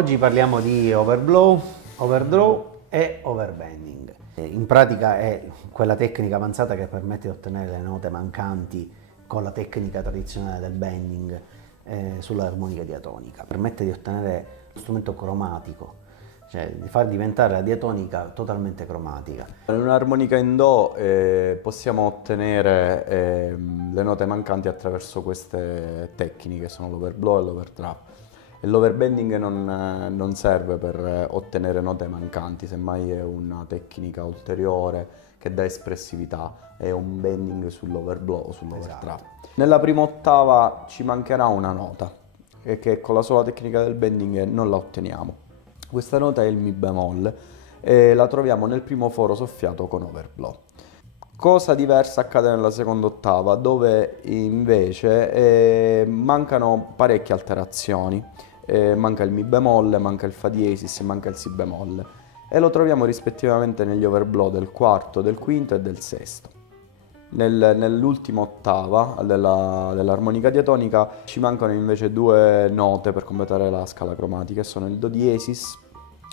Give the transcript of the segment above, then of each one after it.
Oggi parliamo di overblow, overdraw e overbending. In pratica è quella tecnica avanzata che permette di ottenere le note mancanti con la tecnica tradizionale del bending sull'armonica diatonica. Permette di ottenere lo strumento cromatico, cioè di far diventare la diatonica totalmente cromatica. In un'armonica in Do possiamo ottenere le note mancanti attraverso queste tecniche, sono l'overblow e l'overdraw. E l'overbending non serve per ottenere note mancanti, semmai è una tecnica ulteriore che dà espressività, è un bending sull'overblow o sull'overdraw. Esatto. Nella prima ottava ci mancherà una nota, e che con la sola tecnica del bending non la otteniamo. Questa nota è il Mi bemolle e la troviamo nel primo foro soffiato con overblow. Cosa diversa accade nella seconda ottava, dove invece mancano parecchie alterazioni. Manca il Mi bemolle, manca il Fa diesis, manca il Si bemolle e lo troviamo rispettivamente negli overblow del quarto, del quinto e del sesto. Nell'ultima ottava dell'armonica diatonica ci mancano invece due note per completare la scala cromatica, che sono il Do diesis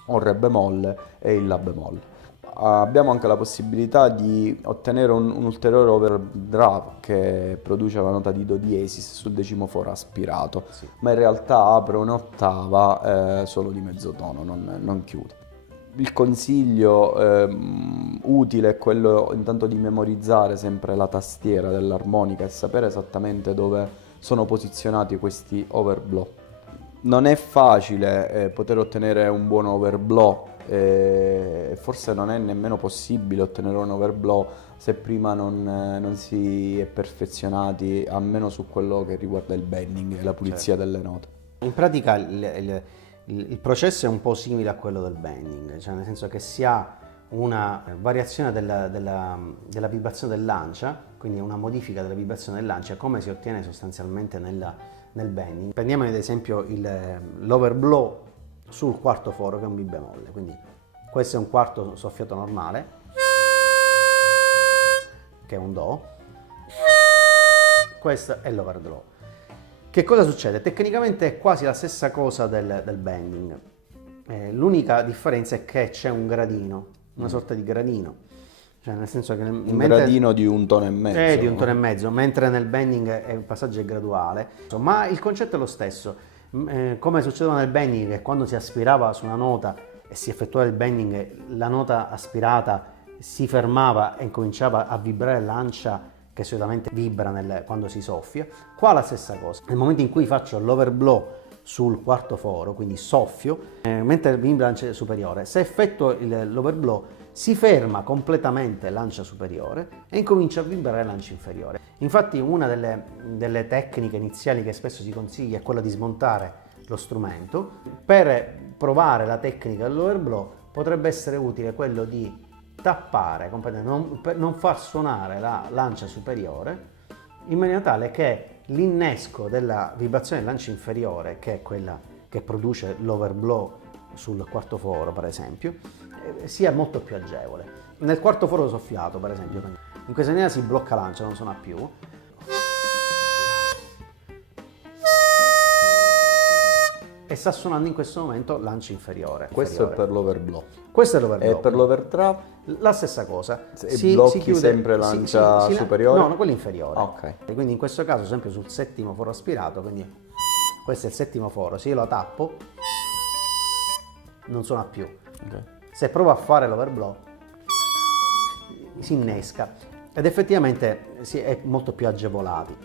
o Re bemolle e il La bemolle. Abbiamo anche la possibilità di ottenere un ulteriore overdraw che produce la nota di Do diesis sul decimo foro aspirato, sì. Ma in realtà apre un'ottava solo di mezzo tono, non chiude. Il consiglio utile è quello intanto di memorizzare sempre la tastiera dell'armonica e sapere esattamente dove sono posizionati questi overblow. Non è facile poter ottenere un buon overblow, forse non è nemmeno possibile ottenere un overblow se prima non si è perfezionati, almeno su quello che riguarda il bending e la pulizia delle note. In pratica il processo è un po' simile a quello del bending, cioè nel senso che si ha una variazione della vibrazione del lancia, quindi una modifica della vibrazione del lancia, come si ottiene sostanzialmente nel bending. Prendiamo ad esempio l'overblow sul quarto foro, che è un Mi bemolle, quindi questo è un quarto soffiato normale, che è un Do, questo è l'overdraw. Che cosa succede? Tecnicamente è quasi la stessa cosa del bending, l'unica differenza è che c'è un gradino, una sorta di gradino, cioè nel senso che gradino di un tono e mezzo. Di un tono e mezzo, mentre nel bending il passaggio è graduale, ma il concetto è lo stesso. Come succedeva nel bending, che quando si aspirava su una nota e si effettuava il bending, la nota aspirata si fermava e incominciava a vibrare lancia, che solitamente vibra quando si soffia. Qua la stessa cosa. Nel momento in cui faccio l'overblow sul quarto foro, quindi soffio, mentre vibra lancia superiore, se effettuo l'overblow si ferma completamente lancia superiore e incomincia a vibrare lancia inferiore. Infatti una delle tecniche iniziali che spesso si consiglia è quella di smontare lo strumento. Per provare la tecnica dell'overblow potrebbe essere utile quello di tappare, per non far suonare la lancia superiore, in maniera tale che l'innesco della vibrazione della lancia inferiore, che è quella che produce l'overblow sul quarto foro per esempio, sia molto più agevole. Nel quarto foro soffiato per esempio, in questa maniera si blocca lancia, non suona più, e sta suonando in questo momento lancia inferiore. Questo è per l'overblow. Questo è l'overblow. E per l'overdraw? La stessa cosa. Si chiude sempre lancia superiore? No, quella inferiore. Ok. Quindi in questo caso sempre sul settimo foro aspirato, quindi questo è il settimo foro, se io lo tappo non suona più. Okay. Se provo a fare l'overblow si innesca ed effettivamente è molto più agevolati.